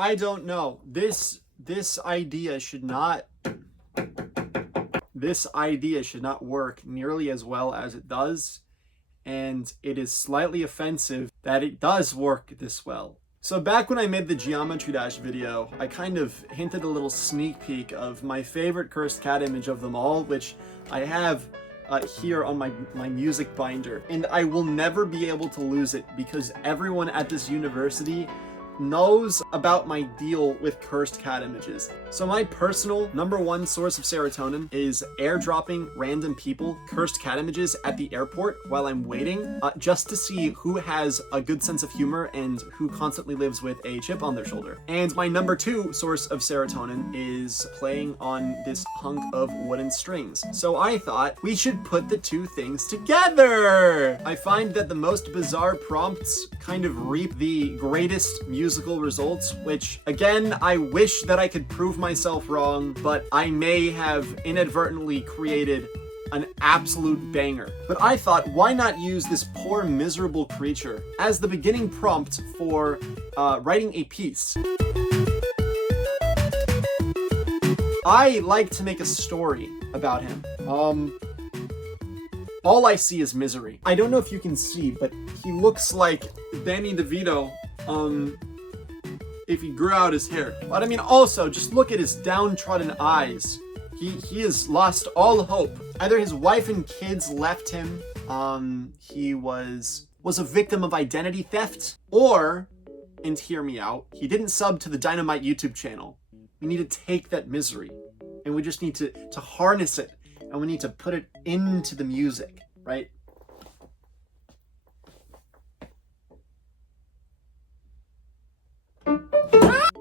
I don't know. This idea should not work nearly as well as it does, and it is slightly offensive that it does work this well. So back when I made the Geometry Dash video, I kind of hinted a little sneak peek of my favorite cursed cat image of them all, which I have here on my music binder. And I will never be able to lose it because everyone at this university knows about my deal with cursed cat images. So my personal #1 source of serotonin is airdropping random people cursed cat images at the airport while I'm waiting, just to see who has a good sense of humor and who constantly lives with a chip on their shoulder. And my #2 source of serotonin is playing on this hunk of wooden strings. So I thought we should put the two things together. I find that the most bizarre prompts kind of reap the greatest musical results, which again, I wish that I could prove myself wrong, but I may have inadvertently created an absolute banger. But I thought, why not use this poor miserable creature as the beginning prompt for writing a piece? I like to make a story about him. All I see is misery. I don't know if you can see, but he looks like Danny DeVito, if he grew out his hair. But I mean, also, just look at his downtrodden eyes. He has lost all hope. Either his wife and kids left him, he was a victim of identity theft, or, and hear me out, he didn't sub to the Dynamite YouTube channel. We need to take that misery, and we just need to harness it, and we need to put it into the music, right?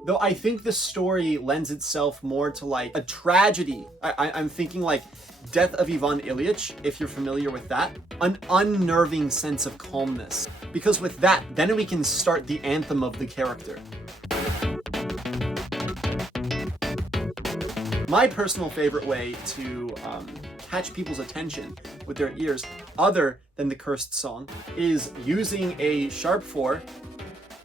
Though I think the story lends itself more to like a tragedy. I'm thinking like Death of Ivan Ilyich, if you're familiar with that. An unnerving sense of calmness. Because with that, then we can start the anthem of the character. My personal favorite way to catch people's attention with their ears, other than the cursed song, is using a sharp 4.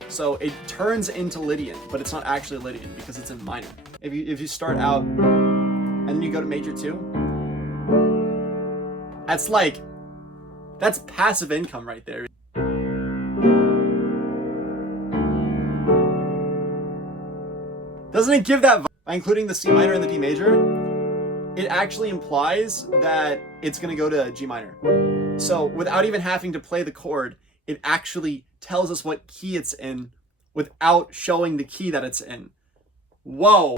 So it turns into Lydian, but it's not actually Lydian because it's in minor. If you start out and then you go to major 2, that's passive income right there. Doesn't it give that vibe? By including the C minor and the D major, it actually implies that it's gonna go to G minor. So without even having to play the chord, it actually tells us what key it's in without showing the key that it's in. Whoa.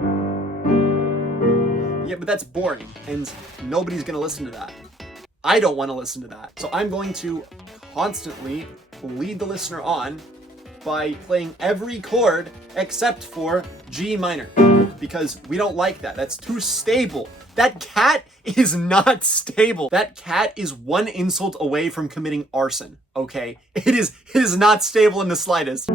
Yeah, but that's boring, and nobody's gonna listen to that. I don't want to listen to that. So I'm going to constantly lead the listener on by playing every chord except for G minor, because we don't like that. That's too stable. That cat is not stable. That cat is one insult away from committing arson, okay? It is not stable in the slightest.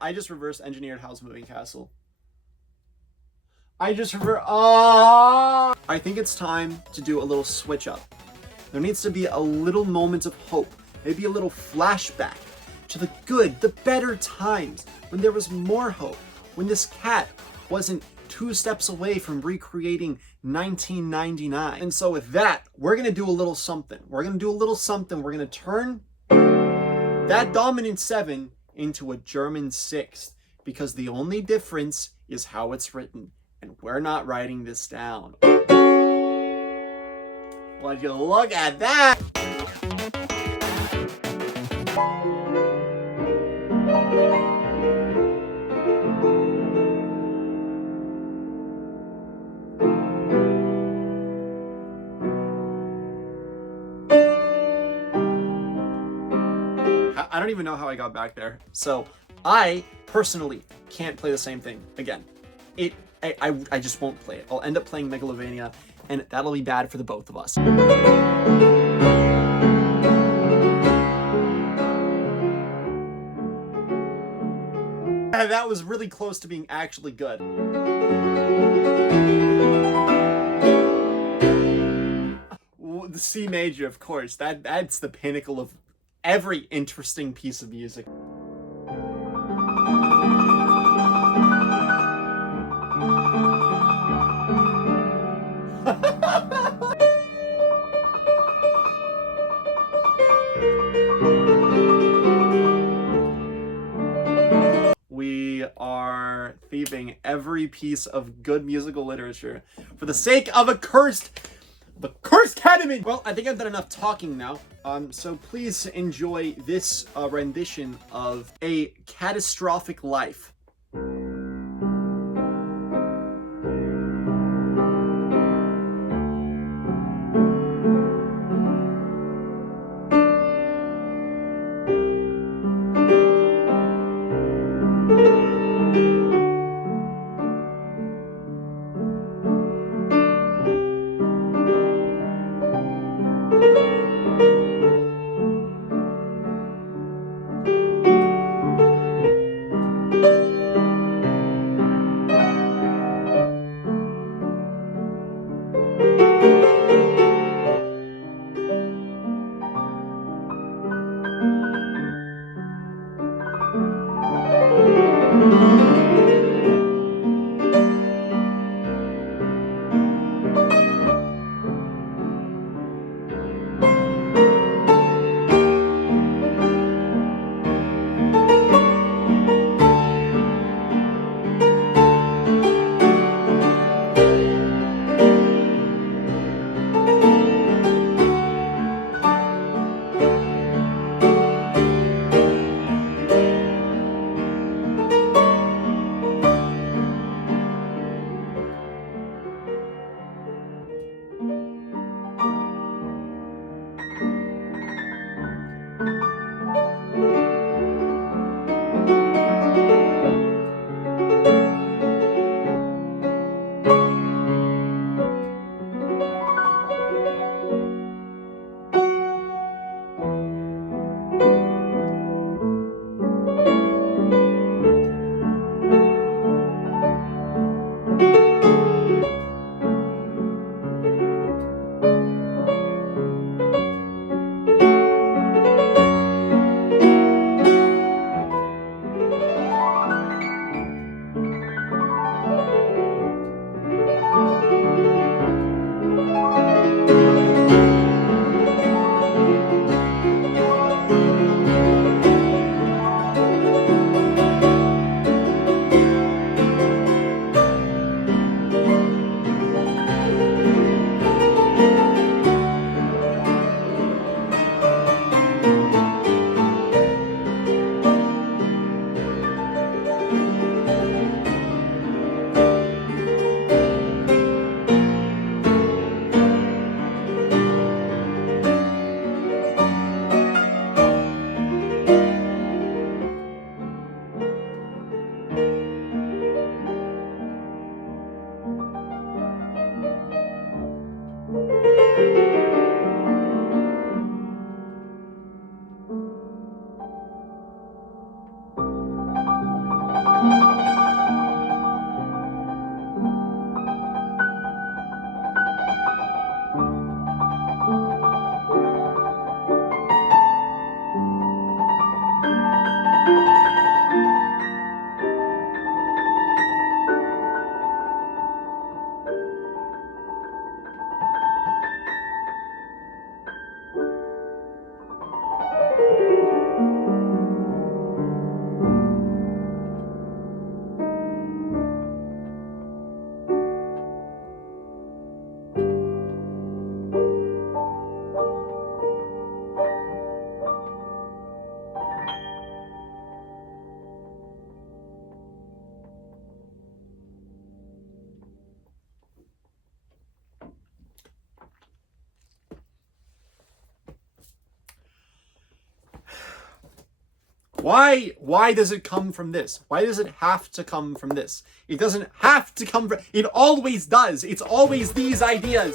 I just reverse engineered Howl's Moving Castle. I think it's time to do a little switch up. There needs to be a little moment of hope, maybe a little flashback to the good, the better times, when there was more hope, when this cat wasn't 2 steps away from recreating 1999. And so with that, we're gonna do a little something. We're gonna turn that dominant 7 into a German 6th, because the only difference is how it's written, and we're not writing this down. Would you look at that? I don't even know how I got back there. So I personally can't play the same thing again. I just won't play it. I'll end up playing Megalovania, and that'll be bad for the both of us. That was really close to being actually good. The C major, of course. That's the pinnacle of every interesting piece of music. We are thieving every piece of good musical literature for the sake of the cursed Cadman! Well, I think I've done enough talking now. So please enjoy this rendition of A Catastrophic Life. Why does it come from this? Why does it have to come from this? It doesn't have to come from, it always does. It's always these ideas.